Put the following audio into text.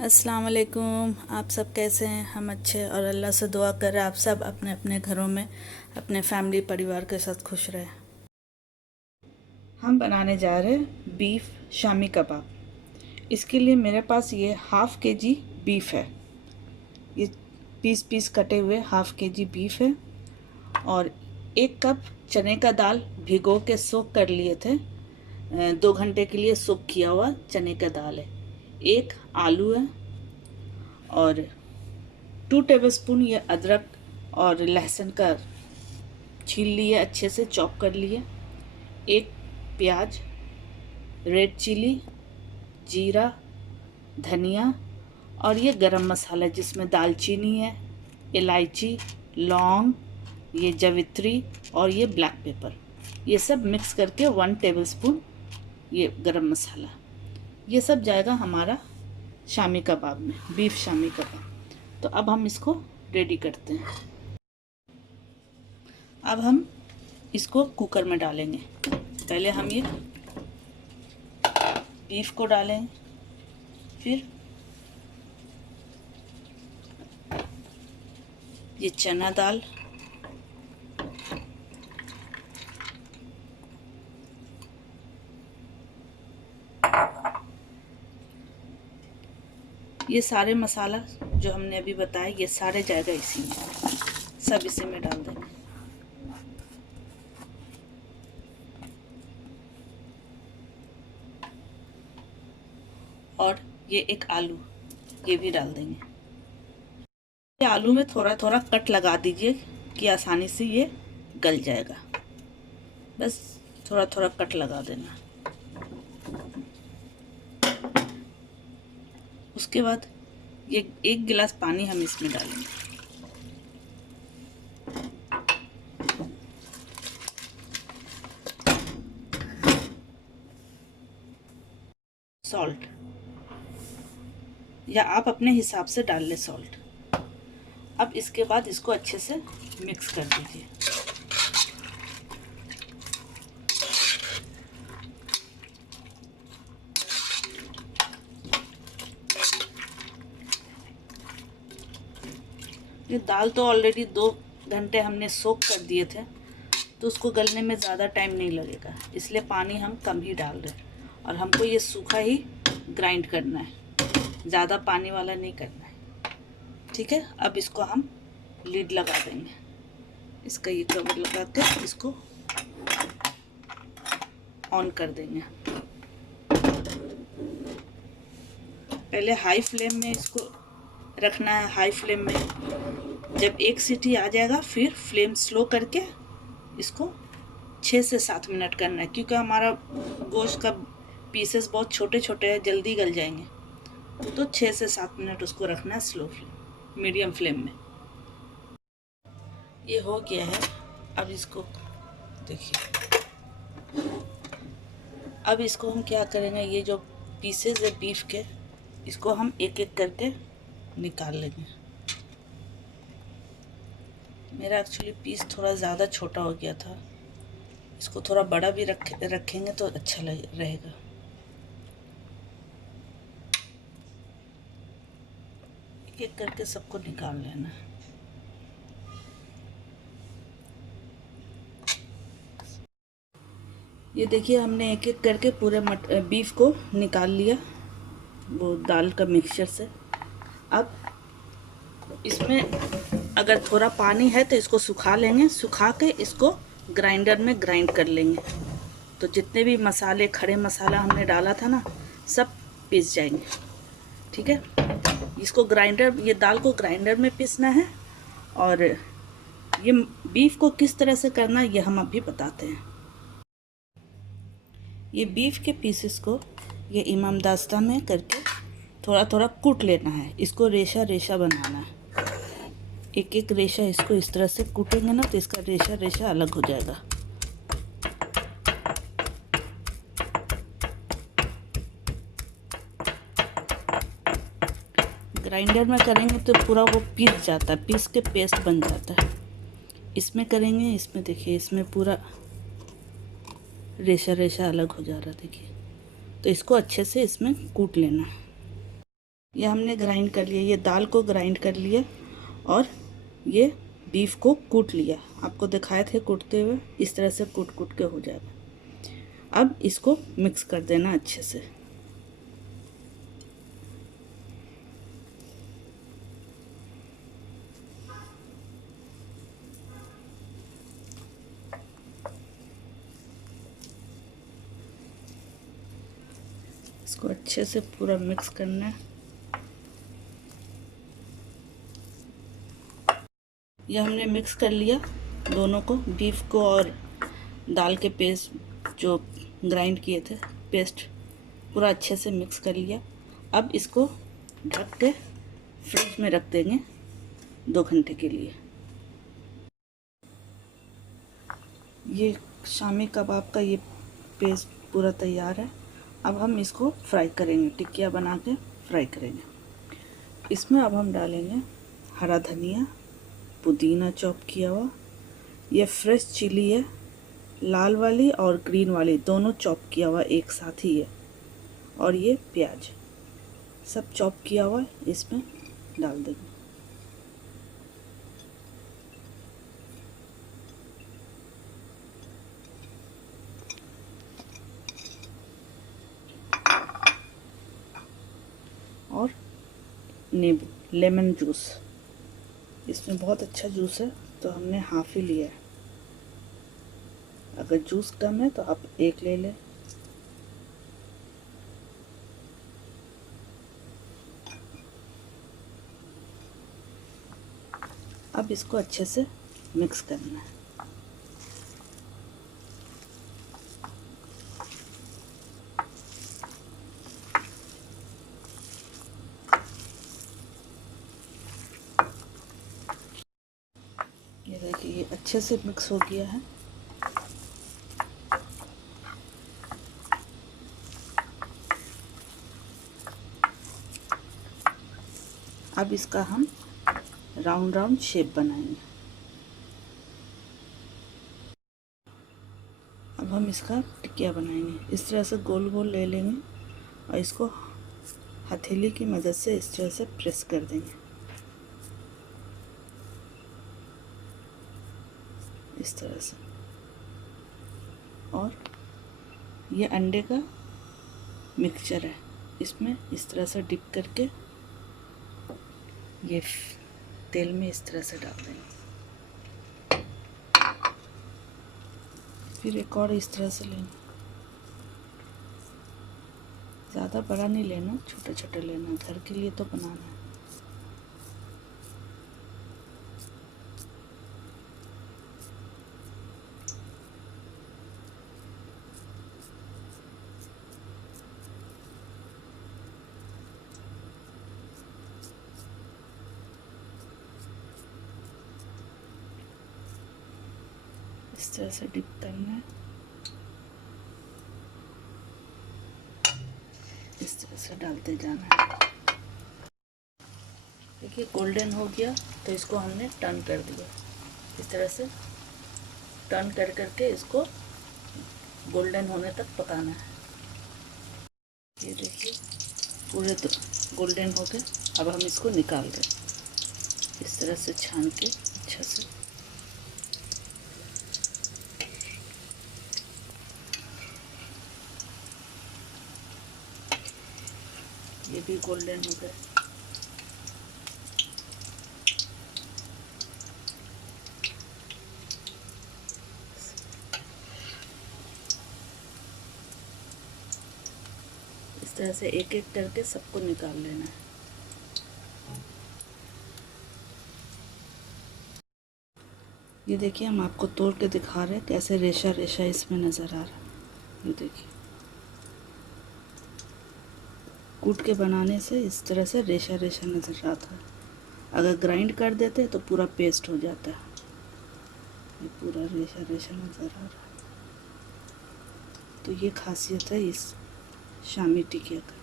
अस्सलाम वालेकुम। आप सब कैसे हैं? हम अच्छे और अल्लाह से दुआ कर रहे हैं आप सब अपने अपने घरों में अपने फैमिली परिवार के साथ खुश रहें। हम बनाने जा रहे हैं बीफ शामी कबाब। इसके लिए मेरे पास ये ½ kg बीफ है। ये पीस पीस कटे हुए ½ kg बीफ है और 1 कप चने का दाल भिगो के सोख कर लिए थे। 2 घंटे के लिए सोख किया हुआ चने का दाल है। 1 आलू है और 2 टेबलस्पून ये अदरक और लहसुन का छील लिए, अच्छे से चॉप कर लिए। 1 प्याज, रेड चिली, जीरा, धनिया और ये गरम मसाला जिसमें दालचीनी है, इलायची, लौंग, ये जवित्री और ये ब्लैक पेपर, ये सब मिक्स करके 1 टेबलस्पून ये गरम मसाला, ये सब जाएगा हमारा शामी कबाब में, बीफ शामी कबाब। तो अब हम इसको रेडी करते हैं। अब हम इसको कुकर में डालेंगे। पहले हम ये बीफ को डालें, फिर ये चना दाल, ये सारे मसाला जो हमने अभी बताया ये सारे जाएगा इसी में, सब इसी में डाल देंगे। और ये 1 आलू ये भी डाल देंगे। ये आलू में थोड़ा थोड़ा कट लगा दीजिए कि आसानी से ये गल जाएगा। बस थोड़ा थोड़ा कट लगा देना। उसके बाद ये 1 गिलास पानी हम इसमें डालेंगे। सॉल्ट, या आप अपने हिसाब से डाल लें सॉल्ट। अब इसके बाद इसको अच्छे से मिक्स कर दीजिए। ये दाल तो ऑलरेडी 2 घंटे हमने सोक कर दिए थे, तो उसको गलने में ज़्यादा टाइम नहीं लगेगा, इसलिए पानी हम कम ही डाल रहे हैं। और हमको ये सूखा ही ग्राइंड करना है, ज़्यादा पानी वाला नहीं करना है। ठीक है, अब इसको हम लीड लगा देंगे। इसका ये कवर लगा के इसको ऑन कर देंगे। पहले हाई फ्लेम में इसको रखना है, हाई फ्लेम में। जब 1 सीटी आ जाएगा फिर फ्लेम स्लो करके इसको 6 से 7 मिनट करना है, क्योंकि हमारा गोश्त का पीसेस बहुत छोटे छोटे हैं, जल्दी गल जाएंगे। तो 6 से 7 मिनट उसको रखना है स्लो फ्लेम, मीडियम फ्लेम में। ये हो गया है। अब इसको देखिए, अब इसको हम क्या करेंगे, ये जो पीसेस है बीफ के, इसको हम एक एक करके निकाल लेंगे। मेरा एक्चुअली पीस थोड़ा ज़्यादा छोटा हो गया था, इसको थोड़ा बड़ा भी रखेंगे तो अच्छा रहेगा। एक एक करके सबको निकाल लेना। ये देखिए, हमने एक एक करके पूरे बीफ को निकाल लिया वो दाल का मिक्सचर से। अब इसमें अगर थोड़ा पानी है तो इसको सुखा लेंगे, सुखा के इसको ग्राइंडर में ग्राइंड कर लेंगे। तो जितने भी मसाले, खड़े मसाला हमने डाला था ना, सब पीस जाएंगे। ठीक है, इसको ये दाल को ग्राइंडर में पीसना है। और ये बीफ को किस तरह से करना है ये हम अभी बताते हैं। ये बीफ के पीसेस को ये इमामदास्ता में करके थोड़ा थोड़ा कूट लेना है। इसको रेशा रेशा बनाना है। एक एक रेशा इसको इस तरह से कूटेंगे ना तो इसका रेशा रेशा अलग हो जाएगा। ग्राइंडर में करेंगे तो पूरा वो पीस जाता है, पीस के पेस्ट बन जाता है। इसमें करेंगे, इसमें देखिए, इसमें पूरा रेशा रेशा अलग हो जा रहा है। देखिए, तो इसको अच्छे से इसमें कूट लेना है। ये हमने ग्राइंड कर लिया, ये दाल को ग्राइंड कर लिया और ये बीफ को कूट लिया। आपको दिखाए थे कूटते हुए, इस तरह से कूट कूट के हो जाएगा। अब इसको मिक्स कर देना अच्छे से। इसको अच्छे से पूरा मिक्स करना है। यह हमने मिक्स कर लिया दोनों को, बीफ को और दाल के पेस्ट जो ग्राइंड किए थे पेस्ट, पूरा अच्छे से मिक्स कर लिया। अब इसको ढक के फ्रिज में रख देंगे 2 घंटे के लिए। ये शामी कबाब का ये पेस्ट पूरा तैयार है। अब हम इसको फ्राई करेंगे, टिक्किया बना के फ्राई करेंगे। इसमें अब हम डालेंगे हरा धनिया, पुदीना चॉप किया हुआ, ये फ्रेश चिली है, लाल वाली और ग्रीन वाली दोनों चॉप किया हुआ एक साथ ही है, और ये प्याज सब चॉप किया हुआ इसमें डाल देंगे। और नींबू, लेमन जूस, इसमें बहुत अच्छा जूस है तो हमने हाफ ही लिया है। अगर जूस कम है तो आप 1 ले लें। अब इसको अच्छे से मिक्स करना है। ये देखिए ये अच्छे से मिक्स हो गया है। अब इसका हम राउंड राउंड शेप बनाएंगे। अब हम इसका टिकिया बनाएंगे। इस तरह से गोल गोल ले लेंगे और इसको हथेली की मदद से इस तरह से प्रेस कर देंगे, इस तरह से। और ये अंडे का मिक्सचर है, इसमें इस तरह से डिप करके ये तेल में इस तरह से डाल देंगे। फिर एक और इस तरह से लेना, ज़्यादा बड़ा नहीं लेना, छोटा छोटा लेना, घर के लिए तो बनाना है। इस तरह से डिप करना है, इस तरह से डालते जाना है। देखिए गोल्डन हो गया तो इसको हमने टर्न कर दिया। इस तरह से टर्न कर करके इसको गोल्डन होने तक पकाना है। ये देखिए पूरे तो गोल्डन हो गए। अब हम इसको निकाल दें इस तरह से छान के अच्छा से। ये भी गोल्डन हो गए। इस तरह से एक एक करके सबको निकाल लेना है। ये देखिए हम आपको तोड़ के दिखा रहे हैं कैसे रेशा रेशा इसमें नज़र आ रहा है। ये देखिए कूट के बनाने से इस तरह से रेशा रेशा नज़र आता है। अगर ग्राइंड कर देते तो पूरा पेस्ट हो जाता है। ये पूरा रेशा रेशा नज़र आ रहा है। तो ये खासियत है इस शामी टिकिया का।